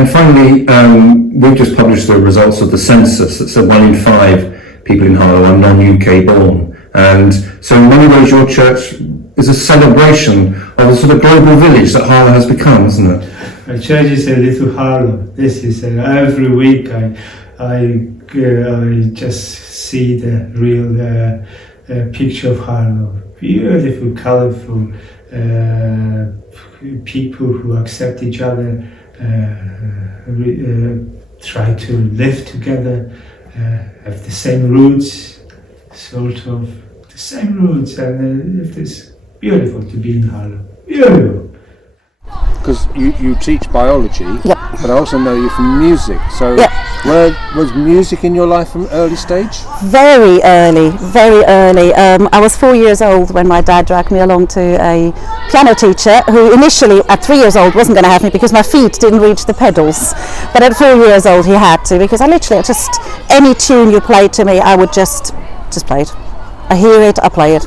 And finally, we've just published the results of the census that said 1 in 5 people in Harlow are non-UK born. And so in many ways your church is a celebration of the sort of global village that Harlow has become, isn't it? My church is a little Harlow. This is every week I just see the real picture of Harlow. Beautiful, colourful people who accept each other, try to live together, have the same roots, sort of the same roots, and it is beautiful to be in Harlow. Beautiful. Because you teach biology, yep. But I also know you from music. So, yep. Where was music in your life from early stage? Very early, very early. I was 4 years old when my dad dragged me along to a piano teacher who initially, at 3 years old, wasn't going to have me because my feet didn't reach the pedals. But at 4 years old, he had to, because I literally just, any tune you played to me, I would just play it. I hear it, I play it.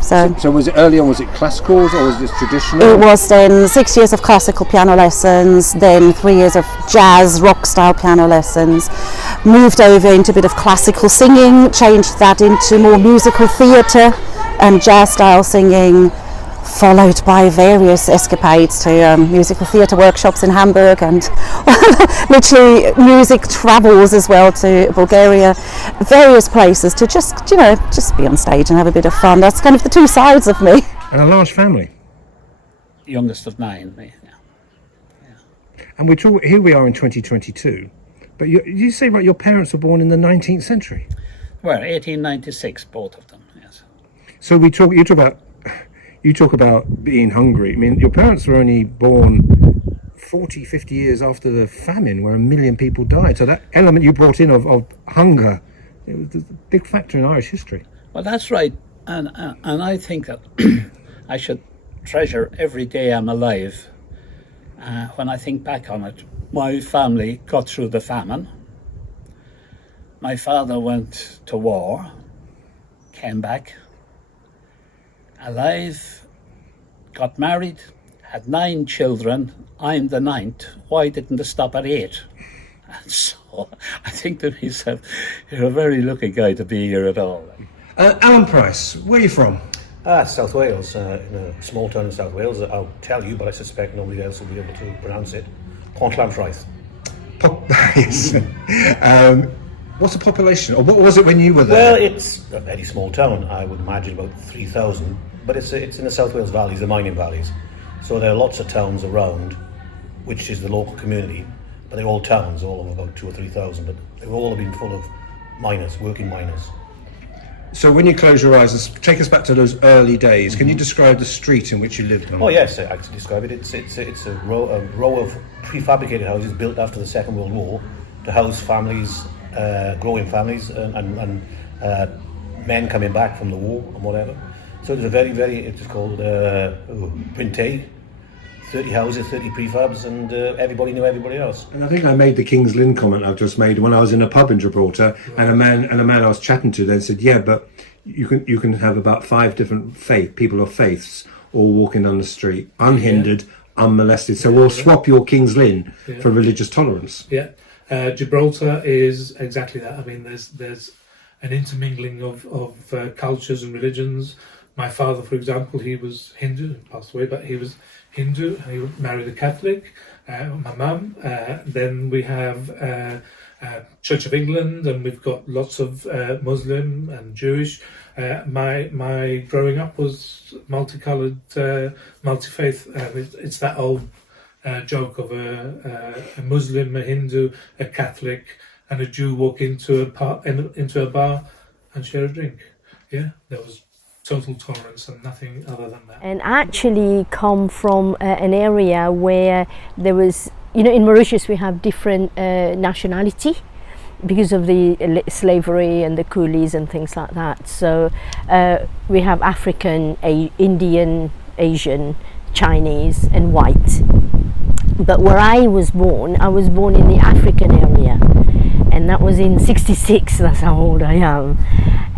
So was it early on, was it classical or was it traditional? It was then 6 years of classical piano lessons, then 3 years of jazz, rock style piano lessons, moved over into a bit of classical singing, changed that into more musical theatre and jazz style singing, followed by various escapades to musical theatre workshops in Hamburg and literally music travels as well to Bulgaria, various places to just be on stage and have a bit of fun. That's kind of the two sides of me. And a large family. Youngest of 9, me. Yeah. And here we are in 2022, but you say, right, your parents were born in the 19th century? Well, 1896, both of them, yes. So you talk about being hungry. I mean, your parents were only born 40, 50 years after the famine where 1 million people died. So that element you brought in of hunger, it was a big factor in Irish history. Well, that's right. And I think that I should treasure every day I'm alive. When I think back on it, my family got through the famine. My father went to war, came back, alive, got married, had 9 children. I'm the 9th. Why didn't they stop at 8? And so I think to myself, you're a very lucky guy to be here at all. Alan Price, where are you from? South Wales, in a small town in South Wales. I'll tell you, but I suspect nobody else will be able to pronounce it. Pontlanfraith. Yes. What's the population, or what was it when you were there? Well, it's a very small town. I would imagine about 3,000. But it's in the South Wales valleys, the mining valleys. So there are lots of towns around, which is the local community. But they're all towns, all of about 2,000 or 3,000. But they've all been full of miners, working miners. So when you close your eyes, take us back to those early days. Can you describe the street in which you lived on? Oh yes, I can describe it. It's a row of prefabricated houses built after the Second World War to house families, growing families, and men coming back from the war and whatever. So it's a it's called Printe, 30 houses, 30 prefabs, and everybody knew everybody else. And I think I made the King's Lynn comment I've just made when I was in a pub in Gibraltar, and a man I was chatting to then said, yeah, but you can have about 5 different people of faiths all walking down the street, unhindered, unmolested. So we'll swap your King's Lynn for religious tolerance. Yeah, Gibraltar is exactly that. I mean, there's an intermingling of cultures and religions. My father, for example, he was Hindu, passed away, but he was Hindu. He married a Catholic. My mum. Then we have Church of England, and we've got lots of Muslim and Jewish. My growing up was multicolored, multi-faith. It's that old joke of a Muslim, a Hindu, a Catholic, and a Jew walk into a bar and share a drink. Yeah, there was total tolerance and nothing other than that. And actually come from an area where there was, in Mauritius we have different nationality because of the slavery and the coolies and things like that. So we have African, Indian, Asian, Chinese and white. But where I was born in the African area, and that was in '66, that's how old I am.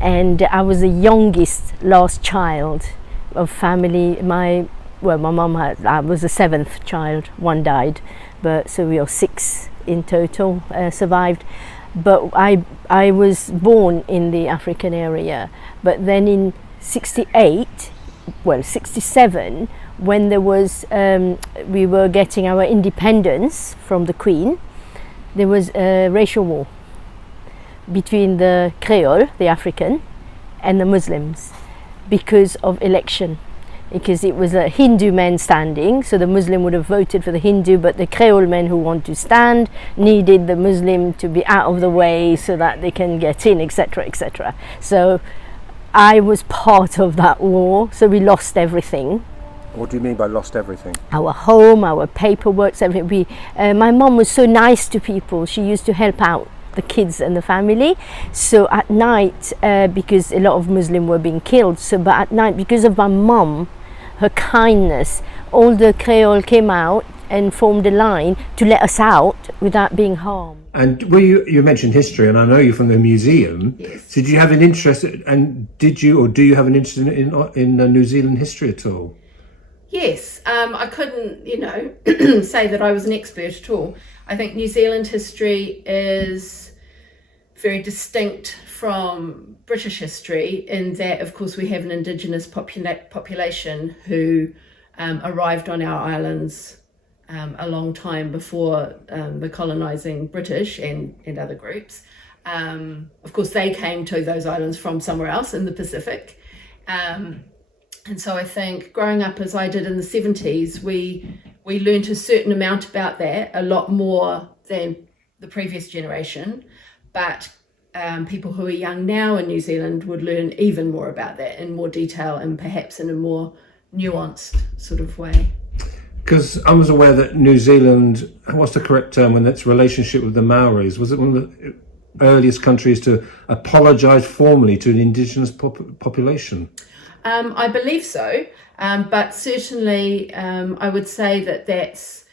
And I was the youngest, last child of family. My mum I was the 7th child, one died. but so we are 6 in total survived. But I was born in the African area, but then in 67, when there was we were getting our independence from the Queen, there was a racial war between the Creole, the African, and the Muslims because of election. Because it was a Hindu man standing, so the Muslim would have voted for the Hindu, but the Creole men who want to stand needed the Muslim to be out of the way so that they can get in, etc., etc. So I was part of that war, so we lost everything. What do you mean by lost everything? Our home, our paperwork, everything. My mom was so nice to people. She used to help out the kids and the family. So at night, because a lot of Muslims were being killed, but at night, because of my mom, her kindness, all the Creole came out and formed a line to let us out without being harmed. And you mentioned history, and I know you're from the museum. Yes. So did you have an interest, and do you have an interest in New Zealand history at all? Yes, I couldn't, say that I was an expert at all. I think New Zealand history is very distinct from British history in that, of course, we have an indigenous population who arrived on our islands a long time before the colonising British and other groups. Of course, they came to those islands from somewhere else in the Pacific. And so I think growing up as I did in the 70s, we learnt a certain amount about that, a lot more than the previous generation. But people who are young now in New Zealand would learn even more about that in more detail and perhaps in a more nuanced sort of way. Because I was aware that New Zealand, what's the correct term, when its relationship with the Maoris, was it one of the earliest countries to apologise formally to an indigenous population? I believe so, but certainly I would say that's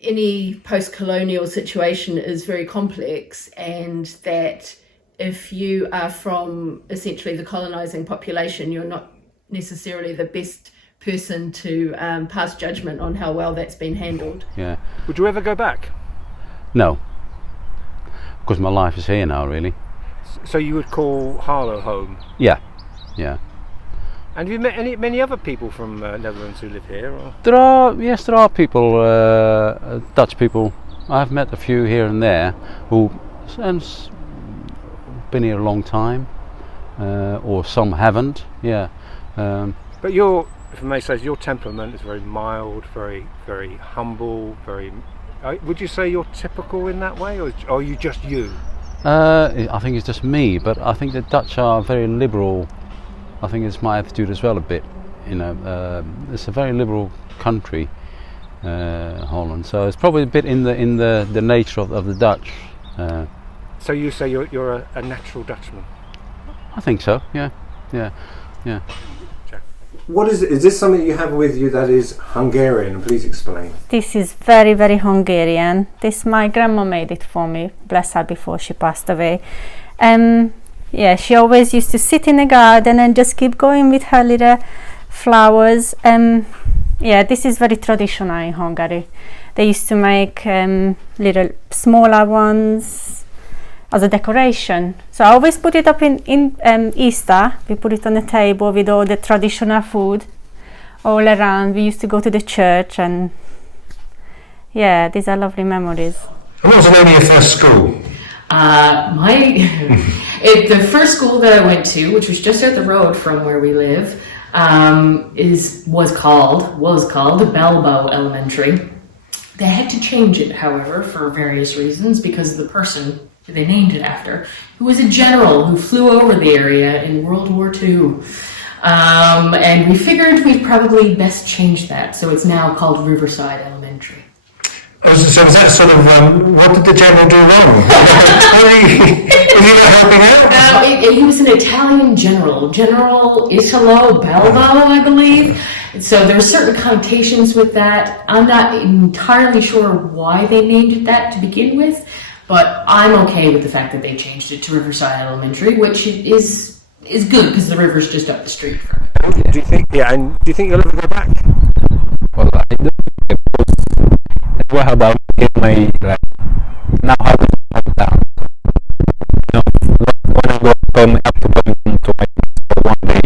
any post-colonial situation is very complex, and that if you are from essentially the colonising population, you're not necessarily the best person to pass judgment on how well that's been handled. Yeah. Would you ever go back? No. Because my life is here now, really. So you would call Harlow home? Yeah. Yeah. And have you met many other people from Netherlands who live here? Or? There are people, Dutch people. I've met a few here and there who been here a long time, or some haven't. Yeah. But your temperament is very mild, very, very humble, very. Would you say you're typical in that way, or are you just you? I think it's just me, but I think the Dutch are very liberal. I think it's my attitude as well a bit. It's a very liberal country, Holland. So it's probably a bit in the nature of the Dutch. So you say you're a natural Dutchman? I think so. Yeah. What is it? Is this something you have with you that is Hungarian? Please explain. This is very, very Hungarian. My grandma made it for me, bless her, before she passed away. She always used to sit in the garden and just keep going with her little flowers. This is very traditional in Hungary. They used to make little smaller ones as a decoration. So I always put it up in Easter. We put it on the table with all the traditional food all around. We used to go to the church, and these are lovely memories. And what was the name of your first school? The first school that I went to, which was just out the road from where we live, was called Balbo Elementary. They had to change it, however, for various reasons, because of the person who they named it after, who was a general who flew over the area in World War II. And we figured we'd probably best change that, so it's now called Riverside Elementary. So is that sort of, what did the general do wrong? Was he not helping out? He was an Italian general, General Italo Balbo, I believe. So there are certain connotations with that. I'm not entirely sure why they named it that to begin with, but I'm okay with the fact that they changed it to Riverside Elementary, which is good because the river's just up the street from it. Do you think you'll ever go back? Well, I do. What about my like now how to calm down. You know, when I go coming up to Bogdan to my for one day,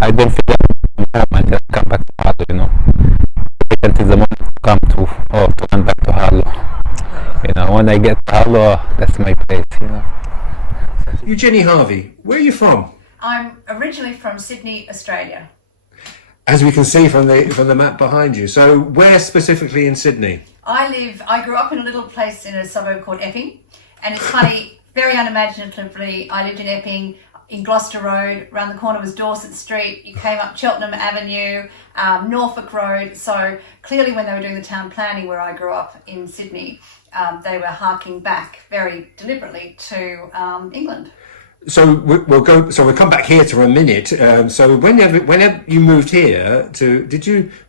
I don't feel like I just come back to Harlow, you know. Wait until the moment to come to come back to Harlow. You know, when I get to Harlow, that's my place, you know. Eugenie Harvey, where are you from? I'm originally from Sydney, Australia. As we can see from the map behind you. So where specifically in Sydney? I grew up in a little place in a suburb called Epping, and it's funny, very unimaginatively, I lived in Epping, in Gloucester Road, around the corner was Dorset Street, you came up Cheltenham Avenue, Norfolk Road, so clearly when they were doing the town planning where I grew up in Sydney, they were harking back very deliberately to England. So we'll come back here to a minute. So whenever you moved here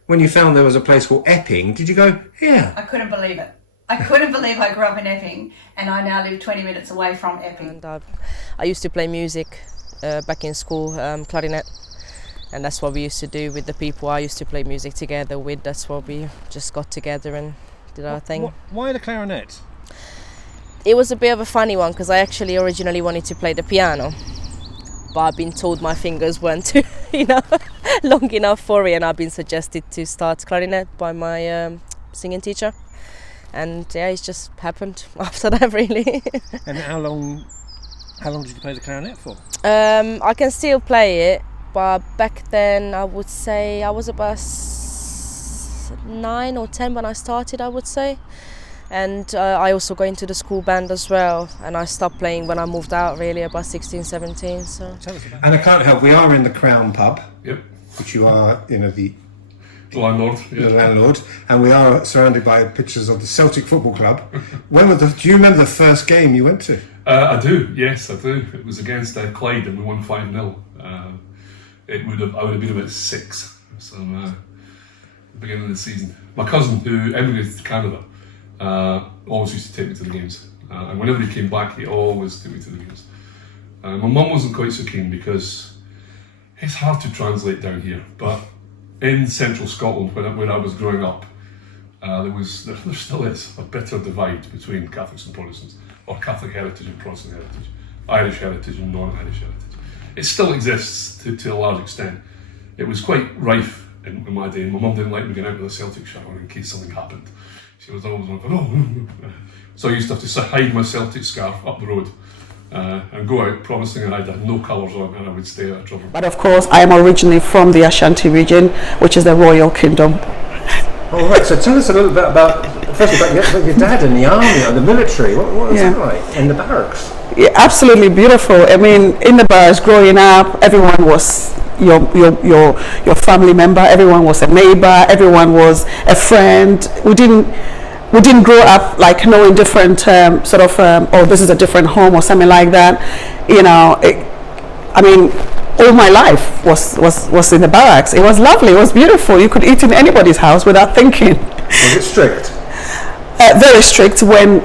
when you found there was a place called Epping, did you go, yeah? I couldn't believe it. I couldn't believe I grew up in Epping and I now live 20 minutes away from Epping. And I used to play music back in school, clarinet, and that's what we used to do with the people I used to play music together with. That's what we just got together and did our thing. Why the clarinet? It was a bit of a funny one because I actually originally wanted to play the piano, but I've been told my fingers weren't too, long enough for it, and I've been suggested to start clarinet by my singing teacher, and yeah, it's just happened after that, really. And how long did you play the clarinet for? I can still play it, but back then I would say I was about 9 or 10 when I started, I would say. And I also go into the school band as well, and I stopped playing when I moved out, really, about 16, 17. So. And I can't help, we are in the Crown pub, yep, which you are, the landlord, the landlord, and we are surrounded by pictures of the Celtic Football Club. Do you remember the first game you went to? I do, yes, I do. It was against Clyde, and we won 5-0. I would have been about 6, so the beginning of the season. My cousin, who emigrated to Canada, always used to take me to the games, and whenever he came back, he always took me to the games. My mum wasn't quite so keen because it's hard to translate down here, but in central Scotland, when I was growing up, there still is a bitter divide between Catholics and Protestants, or Catholic heritage and Protestant heritage, Irish heritage and non-Irish heritage. It still exists to a large extent. It was quite rife in my day. My mum didn't like me going out with a Celtic shirt on in case something happened. She was always like, oh. So I used to have to hide my Celtic scarf up the road and go out promising that I'd have no colours on and I would stay out of trouble. But of course, I am originally from the Ashanti region, which is the Royal Kingdom. All right, so tell us a little bit about your dad in the army or the military. What was that like in the barracks? Yeah, absolutely beautiful. I mean, in the barracks growing up, everyone was your family member, everyone was a neighbor, everyone was a friend. We didn't grow up like knowing different this is a different home or something like that. All my life was in the barracks. It was lovely, it was beautiful. You could eat in anybody's house without thinking. Was it strict? Very strict when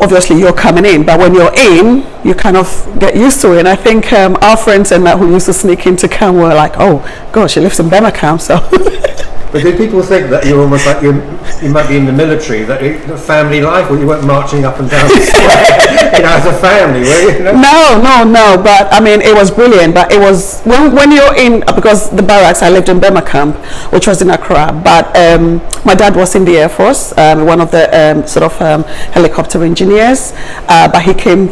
obviously you're coming in, but when you're in, you kind of get used to it. And I think our friends and that who used to sneak into camp were like, oh gosh, she lives in Birmingham, so. But did people think that you're almost like you might be in the military, that the family life, or you weren't marching up and down the square, as a family, were you? No, but I mean, it was brilliant. But it was, when you're in, because the barracks, I lived in Birmingham, which was in Accra, but my dad was in the Air Force, one of the helicopter engineers, but he came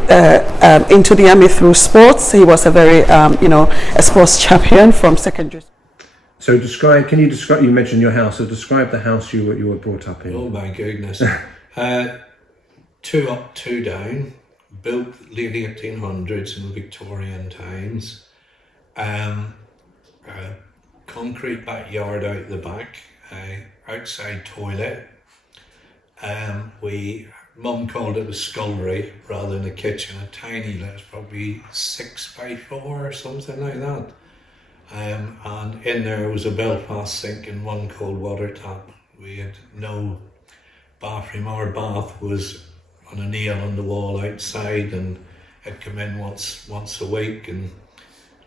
into the army through sports. He was a very, a sports champion from secondary school. So you mentioned your house, so describe the house you were brought up in. Oh my goodness. 2 up, 2 down, built late 1800s in Victorian times. Concrete backyard out the back, outside toilet. Mum called it a scullery rather than a kitchen, a tiny, that's probably 6x4 or something like that. And in there was a Belfast sink and 1 cold water tap. We had no bathroom. Our bath was on a nail on the wall outside, and it'd come in once a week, and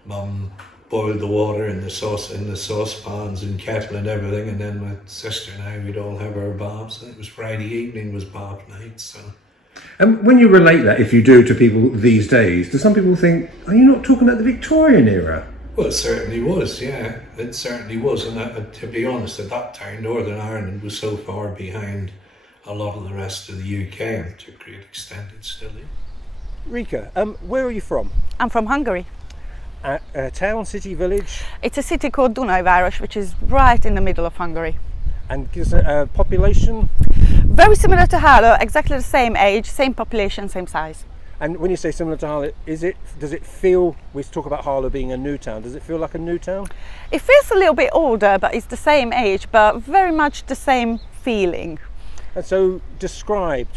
Mum boiled the water in the saucepans and kettle and everything, and then my sister and I, we'd all have our baths, and it was Friday evening was bath night, so. And when you relate that, if you do, to people these days, do some people think, are you not talking about the Victorian era? Well, it certainly was, yeah, it certainly was, and to be honest, at that time, Northern Ireland was so far behind a lot of the rest of the UK, and to a great extent it still is. Reka, where are you from? I'm from Hungary. Town, city, village? It's a city called Dunajváros, which is right in the middle of Hungary. And gives a population? Very similar to Harlow, exactly the same age, same population, same size. And when you say similar to Harlow, does it feel, we talk about Harlow being a new town, does it feel like a new town? It feels a little bit older, but it's the same age, but very much the same feeling. And so describe,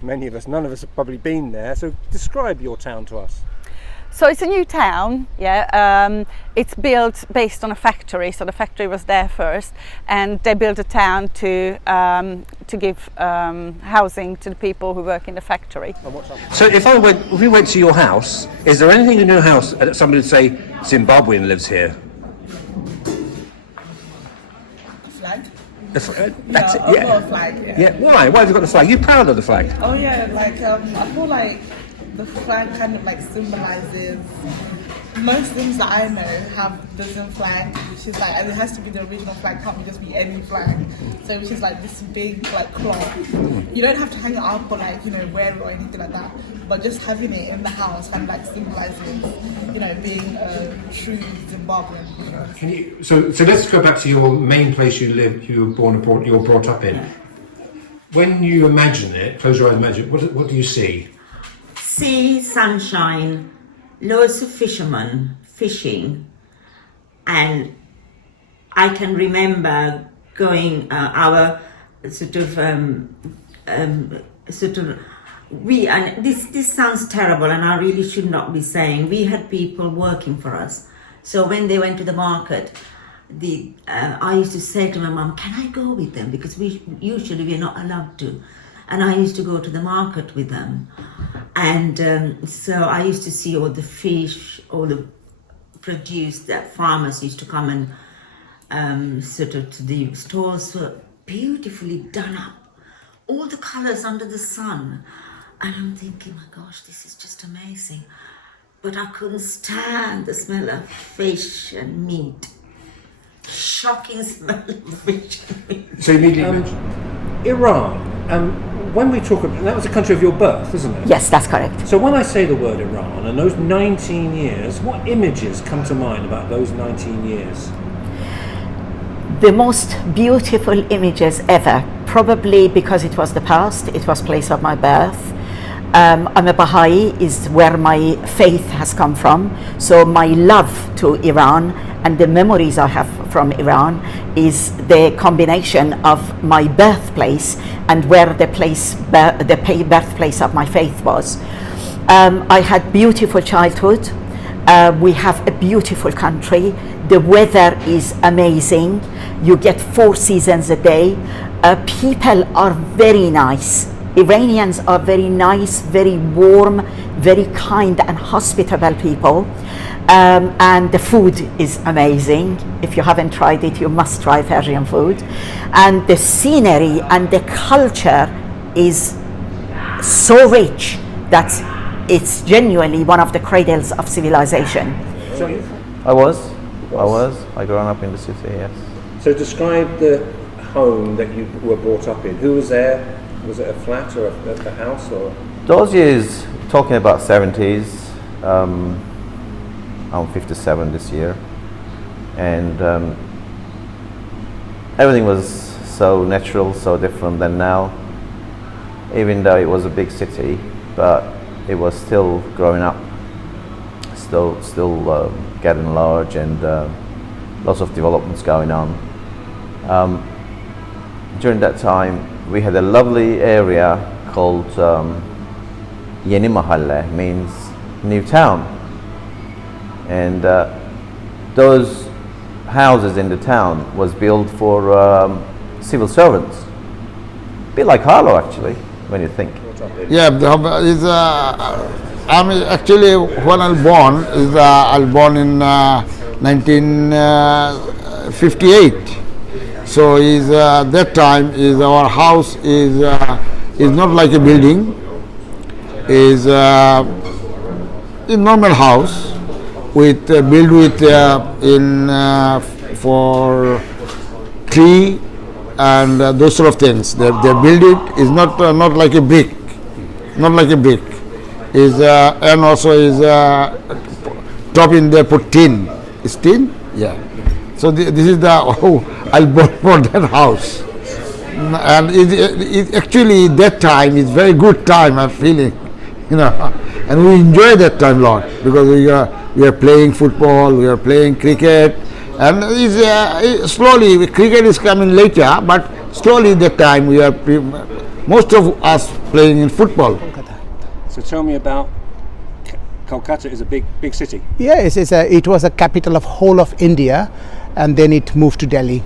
many of us, none of us have probably been there, so describe your town to us. So it's a new town, yeah. It's built based on a factory, so the factory was there first, and they built a town to give housing to the people who work in the factory. So if we went to your house, is there anything in your house that somebody would say, Zimbabwean lives here? Flag? That's it, I've yeah. got a flag, yeah. Yeah, why? Why have you got the flag? You're proud of the flag? Oh yeah, like I feel like the flag kind of like symbolizes most things that I know have the same flag, which is like, and it has to be the original flag, can't just be any flag. So which is like this big like cloth. You don't have to hang it up or like, you know, wear it or anything like that. But just having it in the house kind of like symbolizes, you know, being a true Zimbabwean. Can you? So let's go back to your main place you live, you were brought up in. When you imagine it, close your eyes, imagine. What do you see? Sea, sunshine, loads of fishermen fishing, and I can remember going our we, and this sounds terrible, and I really should not be saying, we had people working for us. So when they went to the market, I used to say to my mum, can I go with them? Because usually we're not allowed to. And I used to go to the market with them. And so I used to see all the fish, all the produce that farmers used to come and to the stalls were beautifully done up. All the colours under the sun. And I'm thinking, my gosh, this is just amazing. But I couldn't stand the smell of fish and meat. Shocking smell of fish and meat. So immediately Iran. When we talk about, that was the country of your birth, isn't it? Yes, that's correct. So when I say the word Iran and those 19 years, what images come to mind about those 19 years? The most beautiful images ever, probably because it was the past, it was place of my birth. I'm a Baha'i, is where my faith has come from. So my love to Iran and the memories I have from Iran is the combination of my birthplace and where the birthplace of my faith was. I had beautiful childhood. We have a beautiful country. The weather is amazing. You get 4 seasons a day. People are very nice. Iranians are very nice, very warm, very kind and hospitable people. And the food is amazing. If you haven't tried it, you must try Persian food. And the scenery and the culture is so rich that it's genuinely one of the cradles of civilization. I grew up in the city, yes. So describe the home that you were brought up in. Who was there? Was it a flat or a house? Or? Those years, talking about 70s, I'm 57 this year, and everything was so natural, so different than now. Even though it was a big city, but it was still growing up, still getting large, and lots of developments going on. During that time, we had a lovely area called Yeni Mahalle, means new town, and those houses in the town was built for civil servants, a bit like Harlow actually, when you think. Yeah, I'm actually when I was born in 1958. So that time is our house is not like a building, is a normal house with built with for tree and those sort of things. They build it is not like a brick, not like a brick. Is and also is top in there put tin. Is tin? Yeah. So this is the I bought for that house, and it actually that time is very good time. I'm feeling, and we enjoy that time a lot because we are playing football, we are playing cricket, and slowly cricket is coming later, but slowly that time we are most of us playing in football. So tell me about Kolkata. Is a big city. Yes, it was a capital of whole of India, and then it moved to Delhi.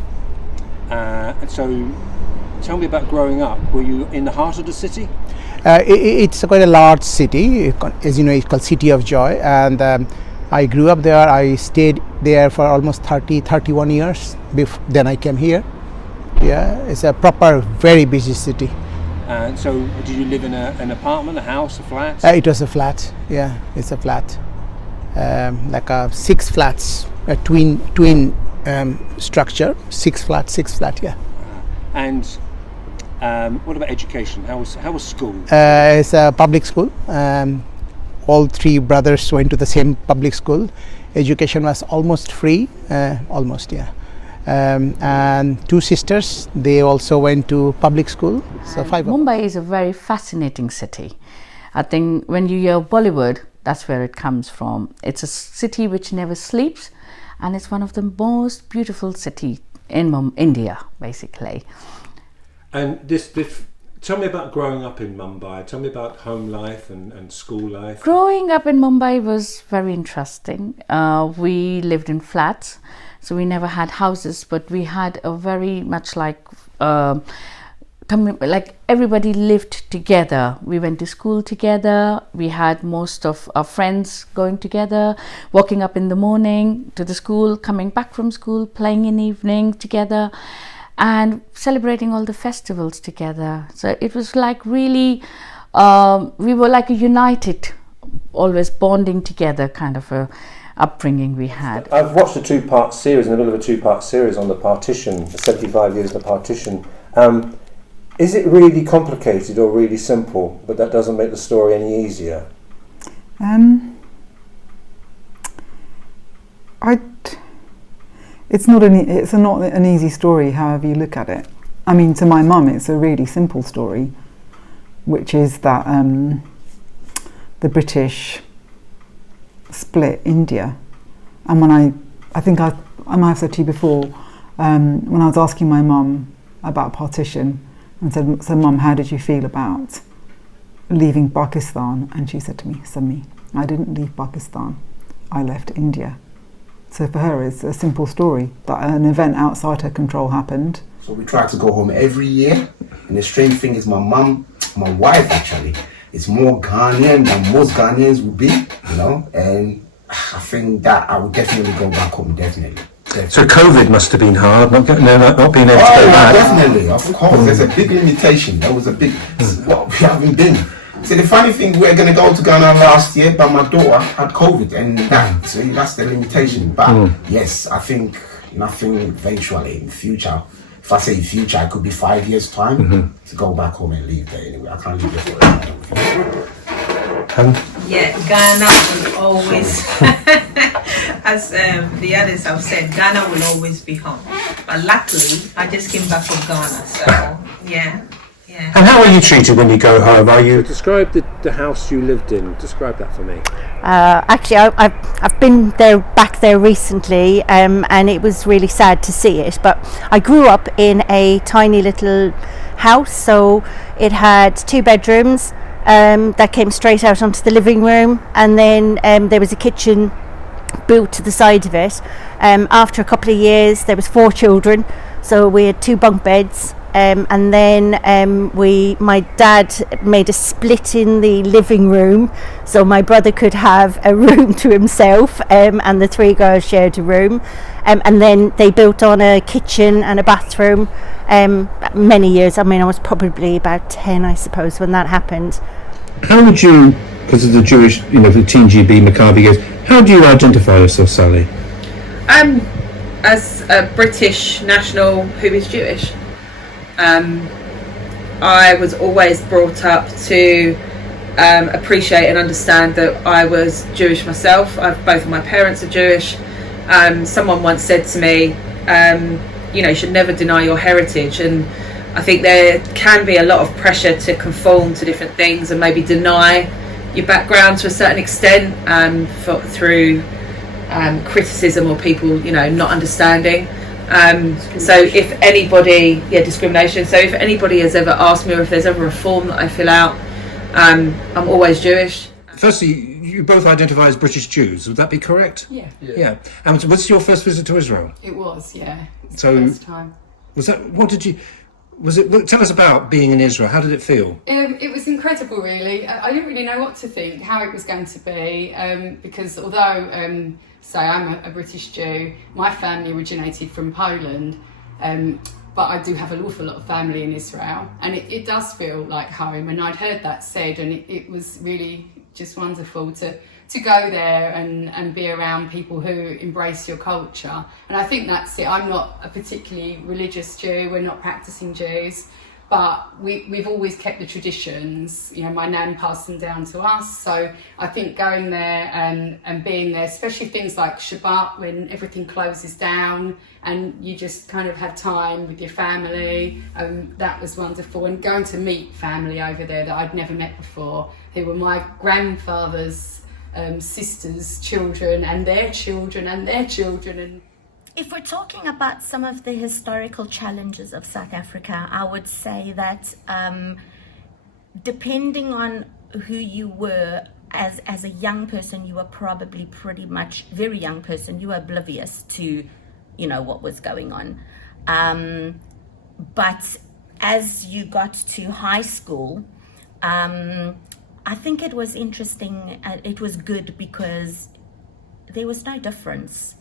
And so, tell me about growing up. Were you in the heart of the city? It's quite a large city. As you know, it's called City of Joy, and I grew up there. I stayed there for almost 31 years. Then I came here. Yeah, it's a proper, very busy city. So, did you live in an apartment, a house, a flat? It was a flat. Yeah, it's a flat, like 6 flats, a twin structure. 6 flats. Yeah. And what about education? How was school? It's a public school. All 3 brothers went to the same public school. Education was almost free, almost, yeah. And 2 sisters, they also went to public school. So 5. Mumbai is a very fascinating city. I think when you hear Bollywood, that's where it comes from. It's a city which never sleeps, and it's one of the most beautiful cities in India, basically. And this, tell me about growing up in Mumbai. Tell me about home life and school life. Growing up in Mumbai was very interesting. We lived in flats, so we never had houses, but we had a very much like everybody lived together. We went to school together. We had most of our friends going together, walking up in the morning to the school, coming back from school, playing in the evening together, and celebrating all the festivals together. So it was like really, we were like a united, always bonding together kind of a upbringing we had. I've watched a 2-part series, in the middle of a 2-part series on the partition, the 75 years of the partition. Is it really complicated or really simple, but that doesn't make the story any easier? It's not an easy story, however you look at it. I mean, to my mum, it's a really simple story, which is that the British split India. And when I think I might have said to you before, when I was asking my mum about partition, and said, "So Mum, how did you feel about leaving Pakistan?" And she said to me, "Sami, I didn't leave Pakistan, I left India." So for her, it's a simple story that an event outside her control happened. So we try to go home every year, and the strange thing is my wife actually, is more Ghanaian than most Ghanaians would be, and I think that I would definitely go back home, definitely. So COVID must have been hard, not being able to go back. Definitely, of course. There's a big limitation. There was a big, we haven't been. So the funny thing, we're going to go to Ghana last year, but my daughter had COVID and died. So that's the limitation. But yes, I think eventually in the future, if I say future, it could be 5 years' time to go back home and live there anyway. I can't live there forever. Yeah, Ghana will always, as the others have said, Ghana will always be home. But luckily, I just came back from Ghana, so yeah. And how are you treated when you go home? Describe the house you lived in. Describe that for me. Actually, I've been back there recently, and it was really sad to see it. But I grew up in a tiny little house, so it had 2 bedrooms that came straight out onto the living room, and then there was a kitchen built to the side of it. After a couple of years, there was 4 children. So we had 2 bunk beds. And then my dad made a split in the living room, so my brother could have a room to himself, and the 3 girls shared a room. And then they built on a kitchen and a bathroom many years. I mean, I was probably about 10, I suppose, when that happened. How would you, because of the Jewish, the Team GB Maccabi goes, how do you identify yourself, Sally? As a British national who is Jewish. I was always brought up to appreciate and understand that I was Jewish myself. Both of my parents are Jewish. Someone once said to me, you should never deny your heritage, and I think there can be a lot of pressure to conform to different things and maybe deny your background to a certain extent through criticism or people not understanding. So if anybody, discrimination. So if anybody has ever asked me, or if there's ever a form that I fill out, I'm always Jewish. Firstly, you both identify as British Jews. Would that be correct? Yeah. And was your first visit to Israel? It was, yeah. It's So the first time. Was that? What did you? Was it? Tell us about being in Israel. How did it feel? It was incredible, really. I didn't really know what to think, how it was going to be, because although, say, I'm a British Jew, my family originated from Poland, but I do have an awful lot of family in Israel, and it does feel like home, and I'd heard that said, and it was really just wonderful to go there and be around people who embrace your culture. And I think that's it. I'm not a particularly religious Jew, we're not practicing Jews, but we've always kept the traditions. My nan passed them down to us, so I think going there and being there, especially things like Shabbat, when everything closes down and you just kind of have time with your family, that was wonderful. And going to meet family over there that I'd never met before, who were my grandfather's sisters' children and their children and their children. And if we're talking about some of the historical challenges of South Africa, I would say that depending on who you were as a young person, you were probably very young person, you were oblivious to, what was going on. But as you got to high school, I think it was interesting, it was good because there was no difference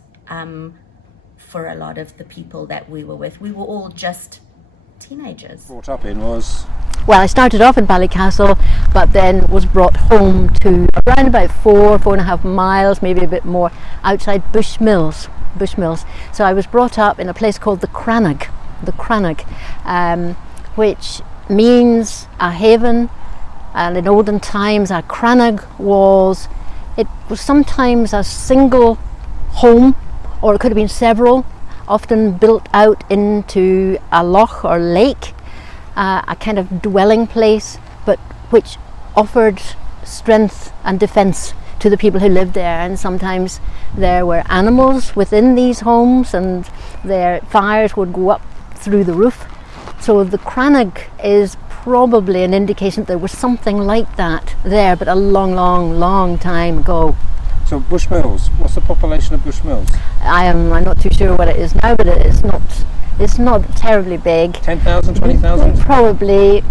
for a lot of the people that we were with. We were all just teenagers. Brought up in was? Well, I started off in Ballycastle, but then was brought home to around about 4.5 miles, maybe a bit more, outside Bushmills. So I was brought up in a place called the Crannog, which means a haven. And in olden times, a crannog was sometimes a single home, or it could have been several, often built out into a loch or lake, a kind of dwelling place, but which offered strength and defence to the people who lived there. And sometimes there were animals within these homes, and their fires would go up through the roof. So the crannog is probably an indication that there was something like that there, but a long time ago. So Bushmills, what's the population of Bushmills? I'm not too sure what it is now, but it's not terribly big. 10,000, 20,000? Probably,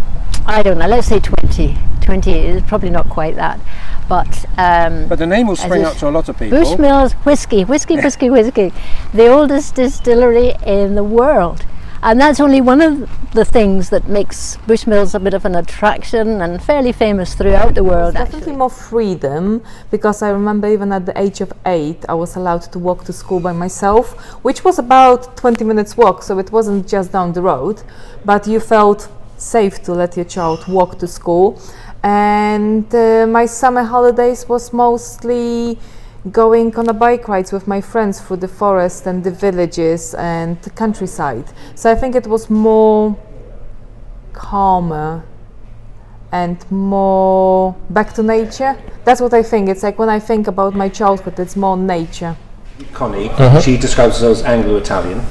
I don't know, let's say 20. 20 is probably not quite that. But the name will spring up to a lot of people. Bushmills, whiskey. The oldest distillery in the world. And that's only one of the things that makes Bushmills a bit of an attraction and fairly famous throughout the world. Definitely more freedom, because I remember even at the age of 8 I was allowed to walk to school by myself, which was about 20 minutes walk, so it wasn't just down the road, but you felt safe to let your child walk to school. And my summer holidays was mostly going on a bike rides with my friends through the forest and the villages and the countryside. So I think it was more calmer and more back to nature. That's what I think. It's like when I think about my childhood, it's more nature. Connie, she describes herself as Anglo-Italian.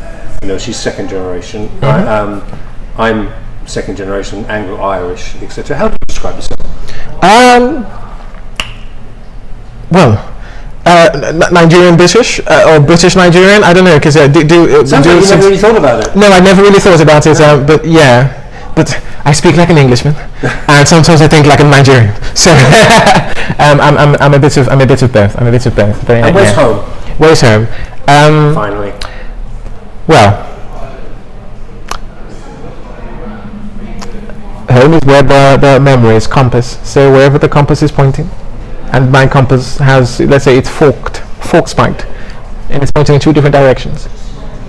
She's second generation. I'm second generation Anglo-Irish, etc. How do you describe yourself? Nigerian British or British Nigerian. I don't know because Sounds like you never really thought about it. No, I never really thought about it. But yeah, but I speak like an Englishman, and sometimes I think like a Nigerian. So I'm a bit of both. I'm a bit of both. But, and where's home? Where's home? Finally. Well, home is where the memory is compass. So wherever the compass is pointing, and my compass has, let's say, it's fork spiked, and it's pointing in two different directions.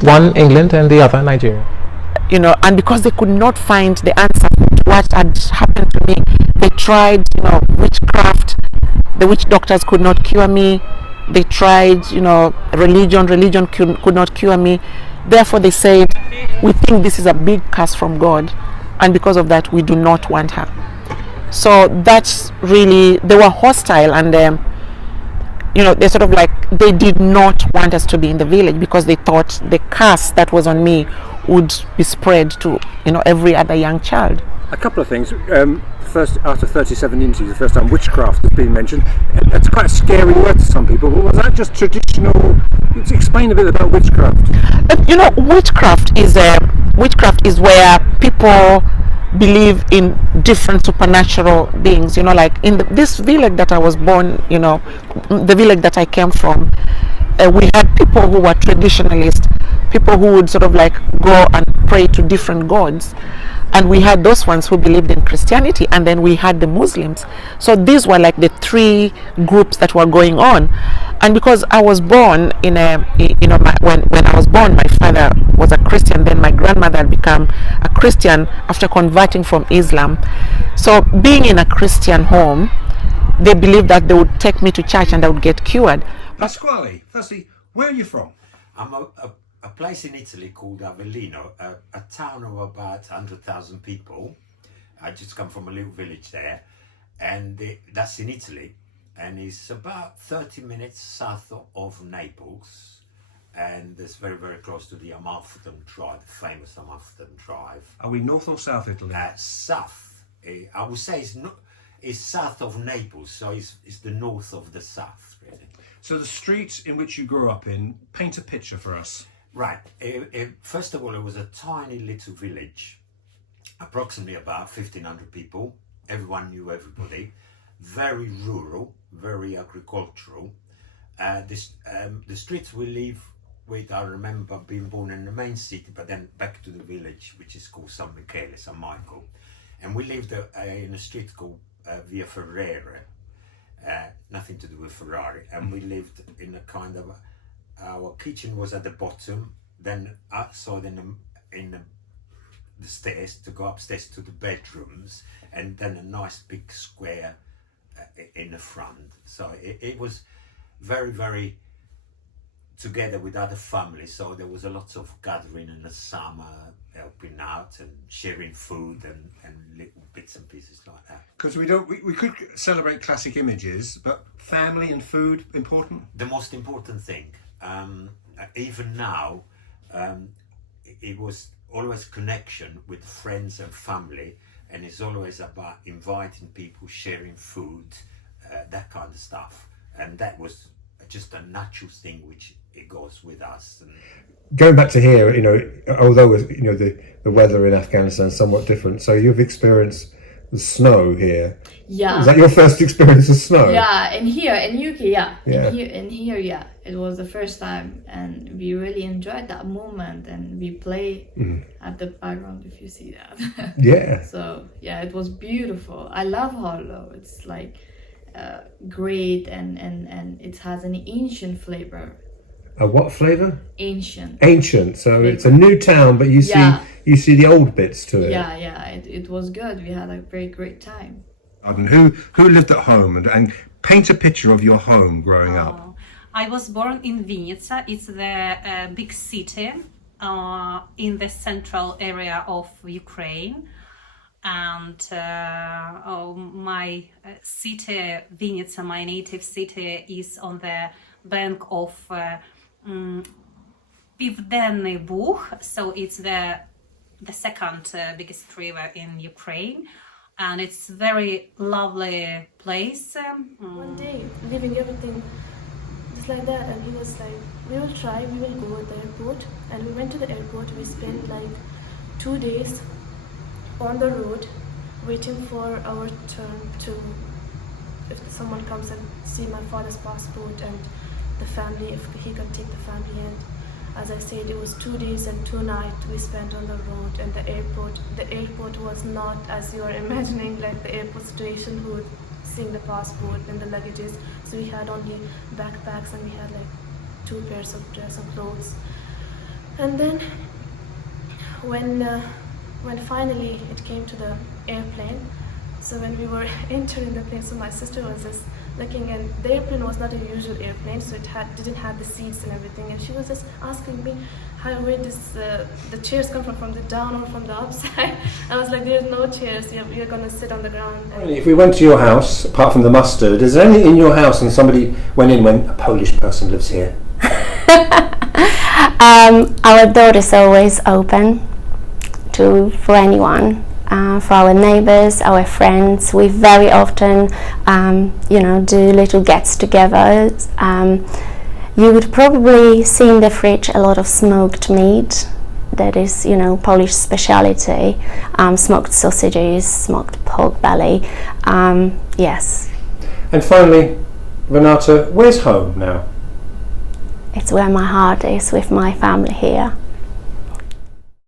One England and the other Nigeria. You know, and because they could not find the answer to what had happened to me, they tried, you know, witchcraft. The witch doctors could not cure me. They tried, you know, religion could not cure me. Therefore they said, we think this is a big curse from God, and because of that we do not want her. So that's really, they were hostile, and you know, they sort of like, they did not want us to be in the village because they thought the curse that was on me would be spread to, you know, every other young child. A couple of things. First, after 37 interviews, the first time witchcraft has been mentioned. It's quite a scary word to some people, but was that just traditional? Explain a bit about witchcraft. You know, witchcraft is where people believe in different supernatural beings. You know, like in this village that I was born, you know, the village that I came from, we had people who were traditionalists, people who would sort of like go and pray to different gods. And we had those ones who believed in Christianity, and then we had the Muslims. So these were like the three groups that were going on. And because I was born in a, you know, when I was born, my father was a Christian, then my grandmother had become a Christian after converting from Islam. So being in a Christian home, they believed that they would take me to church and I would get cured. Pasquale, firstly, where are you from? I'm a place in Italy called Avellino, a town of about 100,000 people. I just come from a little village there, and that's in Italy, and it's about 30 minutes south of Naples, and it's very, very close to the Amalfi Drive, the famous Amalfi Drive. Are we north or south Italy? South. I would say it's south of Naples, so it's the north of the south, really. So the streets in which you grew up in, paint a picture for us. Right. First of all, it was a tiny little village, approximately about 1,500 people. Everyone knew everybody. Very rural, very agricultural. The streets we live with, I remember being born in the main city, but then back to the village, which is called San Michele, San Michael. And we lived in a street called Via Ferrere, nothing to do with Ferrari. And we lived in a kind of... Our kitchen was at the bottom, then outside in the stairs to go upstairs to the bedrooms, and then a nice big square in the front. So it was very, very together with other families. So there was a lot of gathering in the summer, helping out and sharing food and little bits and pieces like that. Because we could celebrate classic images, but family and food important? The most important thing. Even now, it was always connection with friends and family, and it's always about inviting people, sharing food, that kind of stuff. And that was just a natural thing which it goes with us. And going back to here, you know, although you know the weather in Afghanistan is somewhat different, so you've experienced the snow here. Yeah. Is that your first experience of snow? Yeah, in here in UK, yeah. Yeah. In here, yeah. It was the first time, and we really enjoyed that moment, and we play at the background, if you see that. Yeah. So yeah, it was beautiful. I love Harlow. It's like great, and it has an ancient flavor. A what flavour? Ancient. Ancient. So it's a new town, but you see the old bits to it. Yeah. It was good. We had a very great time. Who lived at home and paint a picture of your home growing up. I was born in Vinnytsia. It's the big city in the central area of Ukraine. And my city, Vinnytsia, my native city, is on the bank of Pivdenny Bug. So it's the second biggest river in Ukraine. And it's very lovely place. One day, leaving everything, just like that, and he was like, we will try, we will go at the airport. And we went to the airport. We spent like 2 days on the road waiting for our turn to, if someone comes and see my father's passport and the family, if he can take the family. And as I said, it was 2 days and 2 nights we spent on the road. And the airport was not as you are imagining, like the airport situation who would seeing the passport and the luggages. So we had only backpacks, and we had like 2 pairs of dress and clothes. And then when finally it came to the airplane, so when we were entering the plane, so my sister was just looking, and the airplane was not a usual airplane, so it didn't have the seats and everything, and she was just asking me, where does the chairs come from the down or from the upside? I was like, there's no chairs, you're gonna sit on the ground. If we went to your house, apart from the mustard, is there anything in your house and somebody went in when a Polish person lives here? Our door is always open for anyone, for our neighbors, our friends. We very often, do little gets-togethers. You would probably see in the fridge a lot of smoked meat. That is, Polish speciality. Smoked sausages, smoked pork belly. Yes. And finally, Renata, where's home now? It's where my heart is, with my family here.